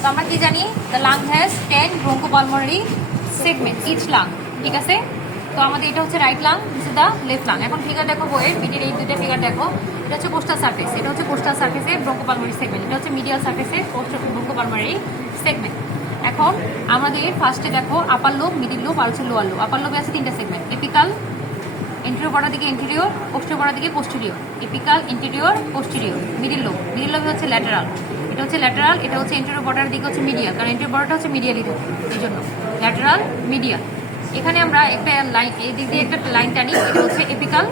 তো আমরা কি জানি, the lung has 10 bronchopulmonary segment each lung, ঠিক আছে। তো আমাদের এটা হচ্ছে right lung, this is the left lung. এখন ফিগার দেখো বইয়ের, মিডিয়াল এই দুইটা ফিগার দেখো। এটা হচ্ছে কোস্টাল সারফেস, এটা হচ্ছে কোস্টাল সারফেসের ব্রঙ্কোপালমোনারি সেগমেন্ট, এটা হচ্ছে মিডিয়াল সারফেসের ব্রঙ্কোপালমোনারি সেগমেন্ট। এখন আমাদের ফার্স্টে দেখো আপার লোব, মিডিল লোব আর হচ্ছে লোয়ার লোব। আপার লোবে আছে 3টা সেগমেন্ট, এপিকাল, এন্টেরিয়র বর্ডার দিকে এন্টেরিয়র, পোস্টেরিয়র বর্ডার দিকে posterior. Apical, anterior, posterior. Middle lobe, middle লোবে হচ্ছে ল্যাটারাল, এটা হচ্ছে ল্যাটারাল, এটা হচ্ছে এন্টেরিয়র বর্ডার দিকে হচ্ছে মিডিয়াল, কারণ এন্টেরিয়র বর্ডারটা হচ্ছে মিডিয়ালি থাকে, এই জন্য ল্যাটারাল, মিডিয়াল। এখানে আমরা একটা লাইন, এই দিক দিয়ে একটা লাইন টানি, এটা হচ্ছে এপিকাল।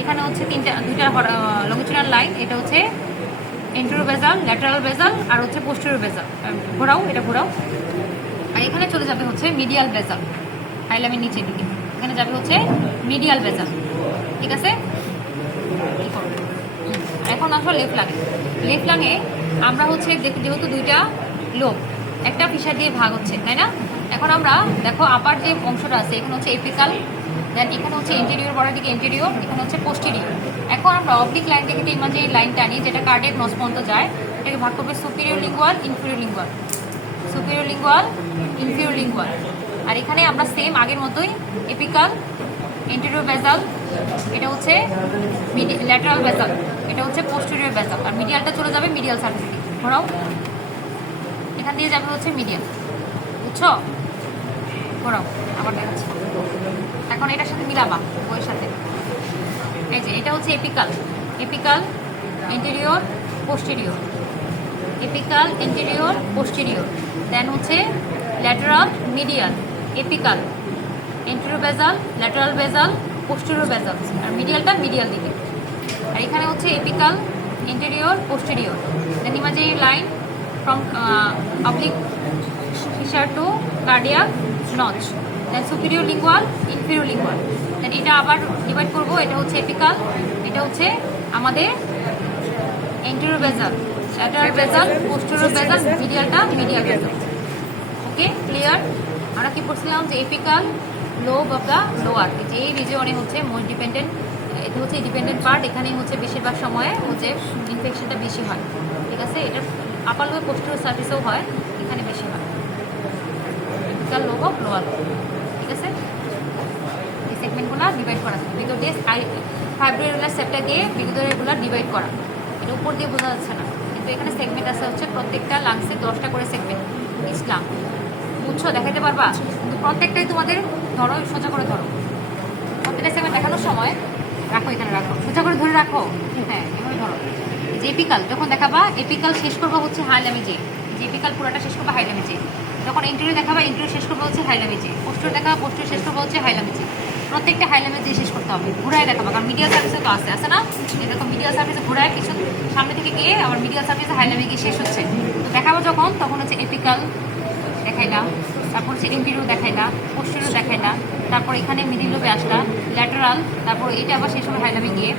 এখানে হচ্ছে দুইটা লঙ্গিচুডাল লাইন, এটা হচ্ছে এন্টেরিয়র বেজাল, ল্যাটারাল বেজাল আর হচ্ছে পোস্টেরিয়র বেজাল। ঘোরাও, এটা ঘোরাও। আর এখানে চলে যাবে হচ্ছে মিডিয়াল বেজাল, হাইলামের নিচের দিকে এখানে যাবে হচ্ছে মিডিয়াল বেজাল, ঠিক আছে। এখন আসো লেফট লাঙে। লেফট লাঙে আমরা হচ্ছে যেহেতু দুইটা লোব একটা ফিসার দিয়ে ভাগ হচ্ছে, তাই না। এখন আমরা দেখো আপার যে অংশটা আছে, এখানে হচ্ছে এপিকাল, দেন এখানে হচ্ছে ইন্টেরিয়র বর্ডার দিকে ইন্টেরিয়র, এখানে হচ্ছে পোস্টেরিয়র। এখন আমরা অবলিক লাইন থেকে এই মাঝে লাইন টানি, যেটা কার্ডিয়াক নস পর্যন্ত যায়, এটাকে ভাগ করবে superior lingual, inferior lingual, superior lingual, inferior lingual. আর এখানে আমরা সেম আগের মতোই এপিকাল, এন্টেরিয়র বেজাল, এটা হচ্ছে ল্যাটারাল বেজাল, এটা হচ্ছে পোস্টেরিয়র বেজাল। আর মিডিয়ালটা চলে যাবে মিডিয়াল সারফেস দিকে, ঘোরাও, এখান দিয়ে যাবে হচ্ছে মিডিয়াল, বুঝছো। ঘোরাও, আবার দেখাচ্ছি। এখন এটার সাথে মিলাবা বইয়ের সাথে। এই যে এটা হচ্ছে apical, apical, anterior, posterior, apical, anterior, posterior. Then হচ্ছে lateral, medial, apical, anterior basal, lateral basal, posterior basal. আর মিডিয়ালটা মিডিয়াল দিকে। আর এখানে হচ্ছে apical, anterior, posterior. Then imaginary line from oblique fissure to cardiac notch. Then superior lingual, inferior lingual. Then এটা আবার divide করবো, এটা হচ্ছে এপিকাল, এটা হচ্ছে আমাদের anterior basal, lateral basal, posterior বেজাল, মিডিয়ালটা মিডিয়াল বেজাল। ওকে, ক্লিয়ার। আমরা কি পড়ছিলাম যে apical lobe of the lower, এই রিজিয়নে হচ্ছে মোস্ট ডিপেন্ডেন্ট, এটা হচ্ছে ডিপেন্ডেন্ট পার্ট, এখানেই হচ্ছে বেশিরভাগ সময়ে হচ্ছে ইনফেকশনটা বেশি হয়, ঠিক আছে। এটা আপার লোবে পোস্টেরিয়র সার্ফেসেও হয়, এখানে বেশি হয়। এপিকাল লোব অফ লোয়ার, ঠিক আছে। এই সেগমেন্টগুলো ডিভাইড করা থাকে বিকজ দিস ফাইব্রোরেগুলার সেপ্টা দিয়ে বিগোরেগুলার ডিভাইড করা, এটা উপর দিয়ে বোঝা যাচ্ছে না, কিন্তু এখানে সেগমেন্ট আছে হচ্ছে প্রত্যেকটা লাংসে 10টা করে সেগমেন্ট ইসলাম, বুঝছো, দেখাতে পারবা। কিন্তু প্রত্যেকটাই তোমাদের ধরো, সোজা করে ধরো, প্রত্যেকটা সেগমেন্ট দেখানোর সময় রাখো, এখানে রাখো, সোজা করে ধরে রাখো, হ্যাঁ এভাবে ধরো। যে এপিকাল যখন দেখাবা, এপিকাল শেষ করবো হচ্ছে হাইলামেজে, যে এপিকাল পুরোটা শেষ করবো হাইলামেজে। যখন ইন্টেরিয়র দেখাবা, ইন্টেরিয়র শেষ করবো হচ্ছে হাইলামেজে। পোস্টেরিয়র দেখাবা, পোস্টেরিয়র শেষ করবো হচ্ছে হাইলামেজে। প্রত্যেকটা হাইলামেজে শেষ করতে হবে, ঘুরায় দেখাবা, কারণ মিডিয়াল সার্ভিসে তো আছে না, এরকম মিডিয়াল সার্ভিসে ঘুরায় কিছু সামনে থেকে গিয়ে আবার মিডিয়াল সার্ভিসে হাইলামে গিয়ে শেষ হচ্ছে। তো দেখাবো যখন, তখন হচ্ছে এপিকাল দেখাইলাম, তারপর হচ্ছে ইন্টেরিয়র দেখাইলাম, পোস্টেরিয়র দেখাইলাম, তারপর এখানে মিডিল লোবে আসলাম, ল্যাটারাল, তারপর এটা আবার শেষ হবে হাইলামে গিয়ে,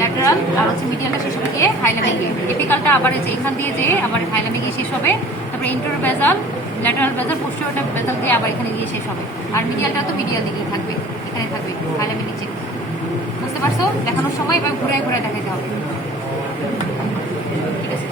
ল্যাটারাল আর হচ্ছে মিডিয়ালটা শেষ হবে গিয়ে হাইলামে গিয়ে। এপিকালটা আবার যে এখান দিয়ে যে আবার হাইলামে গিয়ে শেষ হবে, তারপর ইন্টেরিয়র বেজাল, ল্যাটারাল বেজাল, পোস্টেরিয়রটা বেজাল দিয়ে আবার এখানে গিয়ে শেষ হবে। আর মিডিয়ালটা তো মিডিয়াল দিকেই থাকবে, এখানে থাকবে হাইলামের নিচে, বুঝতে পারছো। দেখানোর সময় এবার ঘুরায় ঘুরায় দেখাতে হবে, ঠিক আছে।